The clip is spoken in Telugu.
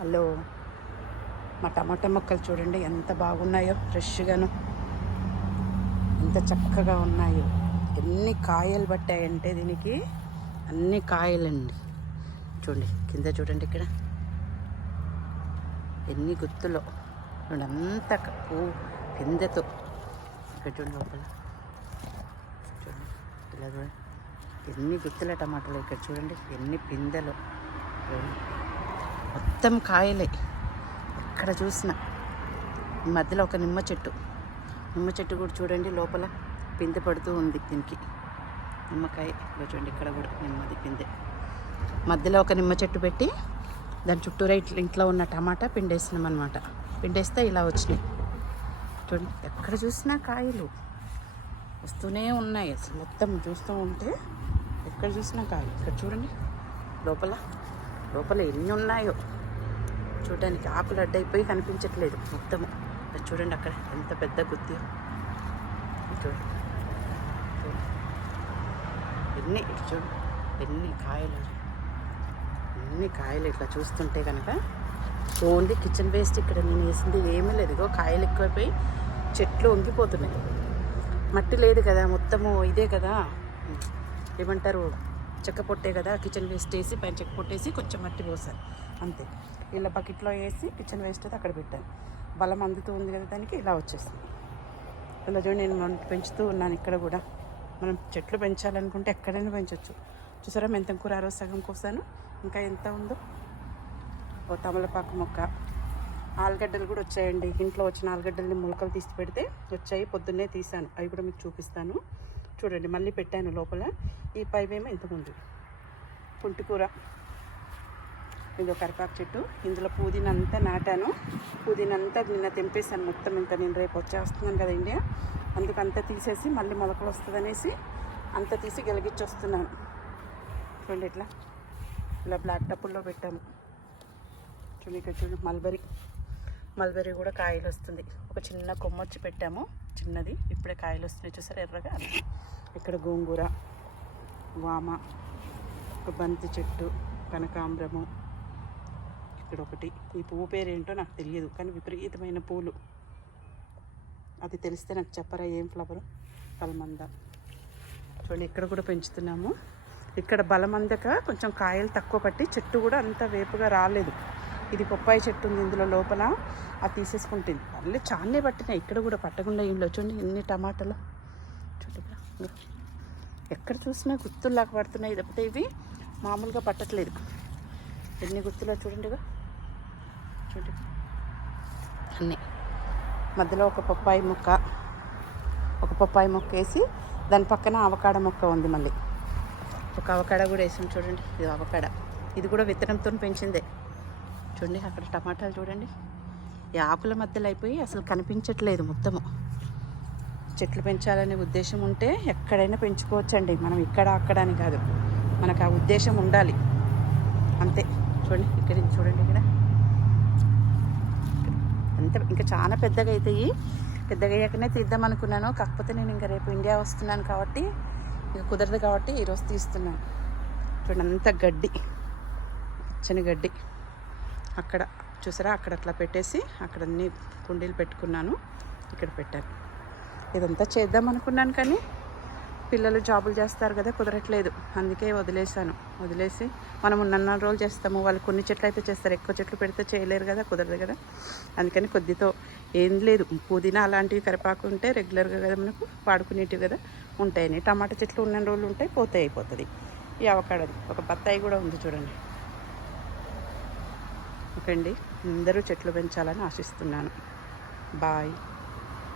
హలో. మా టమాటా మొక్కలు చూడండి ఎంత బాగున్నాయో ఫ్రెష్గాను. ఎంత చక్కగా ఉన్నాయో. ఎన్ని కాయలు పట్టాయంటే దీనికి? అన్ని కాయలండి. చూడండి కింద చూడండి ఇక్కడ. ఎన్ని గుత్తులో. చూడండి అంత క- పువ్వు పిందెతో ఇక్కడ చూడండి లోపల. చూడండి ఇలా చూడండి. ఎన్ని గుత్తుల టమాటాలు ఇక్కడ చూడండి ఎన్ని పిందెలు. చూడండి. మొత్తం కాయలే. ఎక్కడ చూసినా. మధ్యలో ఒక నిమ్మ చెట్టు. నిమ్మ చెట్టు కూడా చూడండి లోపల పిందె పడుతూ ఉంది దీనికి. నిమ్మకాయ. చూడండి ఇక్కడ కూడా నిమ్మది పిందె. మధ్యలో ఒక నిమ్మ చెట్టు పెట్టి దాని చుట్టూరా ఇట్లా ఇంట్లో ఉన్న టమాటా పిండేసినాం అనమాట పిండేస్తే ఇలా వచ్చినాయి. చూడండి ఎక్కడ చూసినా కాయలు. వస్తూనే ఉన్నాయి. అసలు మొత్తం చూస్తూ ఉంటే ఎక్కడ చూసినా కాయలు. ఇక్కడ చూడండి లోపల లోపల ఎన్ని ఉన్నాయో చూడడానికి ఆకులు అడ్డైపోయి కనిపించట్లేదు మొత్తము. చూడండి అక్కడ ఎంత పెద్ద గుత్తి. ఎన్ని ఇటు చూడు. ఎన్ని కాయలు. ఎన్ని కాయలు ఇట్లా చూస్తుంటే కనుక ఓన్లీ కిచెన్ వేస్ట్ ఇక్కడ నేను వేసింది ఏమీ లేదు. ఇగో కాయలు ఎక్కువైపోయి చెట్లు వంగిపోతున్నాయి. మట్టి లేదు కదా మొత్తము ఇదే కదా. ఏమంటారు? చెక్క పొట్టే కదా కిచెన్ వేస్ట్ వేసి పైన చెక్క పొట్టేసి కొంచెం మట్టి పోసాను. అంతే. ఇలా బకెట్లో వేసి కిచెన్ వేస్ట్ అయితే అక్కడ పెట్టాను. బలం అందుతూ ఉంది కదా దానికి ఇలా వచ్చేసింది. ఇలా చూడండి నేను మనం పెంచుతూ ఉన్నాను ఇక్కడ కూడా. మనం చెట్లు పెంచాలనుకుంటే ఎక్కడైనా పెంచవచ్చు చూసారా మెంతం కూర ఆ సగం కోసాను. ఇంకా ఎంత ఉందో? ఓ తమలపాకు మొక్క. ఆలుగడ్డలు కూడా వచ్చాయండి. ఇంట్లో వచ్చిన ఆలుగడ్డల్ని మొలకలు తీసి పెడితే వచ్చాయి. పొద్దున్నే తీసాను. అవి కూడా మీకు చూపిస్తాను. చూడండి మళ్ళీ పెట్టాను లోపల. ఈ పైవేమో ఇంతకుముందు. పుంటికూర ఇదో కరిపాకు చెట్టు. ఇందులో పుదీనా అంతా నాటాను. పుదీనా అంతా నిన్న తెంపేశాను మొత్తం ఇంకా నేను రేపు వచ్చేస్తున్నాను కదా ఇండియా. అందుకు అంతా తీసేసి మళ్ళీ మొలకలు వస్తుందనేసి అంతా తీసి గెలిగించి వస్తున్నాను చూడండి ఇట్లా ఇలా బ్లాక్ టప్పుల్లో పెట్టాము చూడండి ఇక్కడ చూడండి మల్బరీ. మల్బరీ కూడా కాయలు వస్తుంది. ఒక చిన్న కొమ్మ వచ్చి పెట్టాము. చిన్నది. ఇప్పుడే కాయలు వస్తున్నాయి. చూసారు ఎర్రగా? ఇక్కడ గోంగూర వామ ఒక బంతి చెట్టు కనకాంబరము. ఇక్కడ ఒకటి. ఈ పువ్వు పేరేంటో నాకు తెలియదు కానీ విపరీతమైన పూలు. అది తెలిస్తే నాకు చెప్పరా ఏం ఫ్లవర్? కలమంద చూడండి ఇక్కడ కూడా పెంచుతున్నాము. ఇక్కడ బలమందక కొంచెం కాయలు తక్కువ పట్టి చెట్టు కూడా అంత వేపుగా రాలేదు. ఇది బొప్పాయి చెట్టు ఉంది ఇందులో లోపల. అది తీసేసుకుంటుంది. మళ్ళీ చానే పట్టినాయి. ఇక్కడ కూడా పట్టకుండా ఇంట్లో చూడండి ఎన్ని టమాటాలు. చూడండి ఎక్కడ చూసినా గుత్తుల్లాగా పడుతున్నాయి తప్పితే ఇవి మామూలుగా పట్టట్లేదు. ఎన్ని గుర్తులో చూడండి చూడండి. అన్నీ. మధ్యలో ఒక పప్పాయి ముక్క ఒక పప్పాయి మొక్క వేసి దాని పక్కన అవకాడ మొక్క ఉంది మళ్ళీ. ఒక అవకాడ కూడా వేసాం చూడండి ఇది అవకాడ. ఇది కూడా విత్తనంతో పెంచిందే. చూడండి అక్కడ టమాటాలు చూడండి. ఈ ఆకుల మధ్యలో అయిపోయి అసలు కనిపించట్లేదు మొత్తము. చెట్లు పెంచాలనే ఉద్దేశం ఉంటే ఎక్కడైనా పెంచుకోవచ్చండి. మనం ఇక్కడ అక్కడ అని కాదు. మనకు ఆ ఉద్దేశం ఉండాలి. అంతే. చూడండి ఇక్కడ చూడండి ఇక్కడ. అంత ఇంకా చాలా పెద్దగా అవుతాయి పెద్దగా అయ్యాకనే తీద్దాం అనుకున్నాను. కాకపోతే నేను ఇంకా రేపు ఇండియా వస్తున్నాను కాబట్టి ఇక కుదరదు కాబట్టి ఈరోజు తీస్తున్నాను. చూడండి అంత గడ్డి. పచ్చని గడ్డి. అక్కడ చూసారా? అక్కడ అట్లా పెట్టేసి అక్కడ అన్ని కుండీలు పెట్టుకున్నాను. ఇక్కడ పెట్టాను. ఇదంతా చేద్దాం అనుకున్నాను కానీ పిల్లలు జాబులు చేస్తారు కదా కుదరట్లేదు. అందుకే వదిలేసాను వదిలేసి మనం ఉన్న రోజులు చేస్తాము. వాళ్ళు కొన్ని చెట్లు అయితే చేస్తారు. ఎక్కువ చెట్లు పెడితే చేయలేరు కదా కుదరదు కదా. అందుకని కొద్దితో ఏం లేదు. పుదీనా అలాంటివి కరిపాకు ఉంటే రెగ్యులర్గా కదా మనకు వాడుకునేటివి కదా ఉంటాయని. టమాటా చెట్లు ఉన్న రోజులు ఉంటాయి పోతే అయిపోతుంది. ఈ అవకాడది. ఒక బత్తాయి కూడా ఉంది చూడండి. ఓకే అండి అందరూ చెట్లు పెంచాలని ఆశిస్తున్నాను. బాయ్.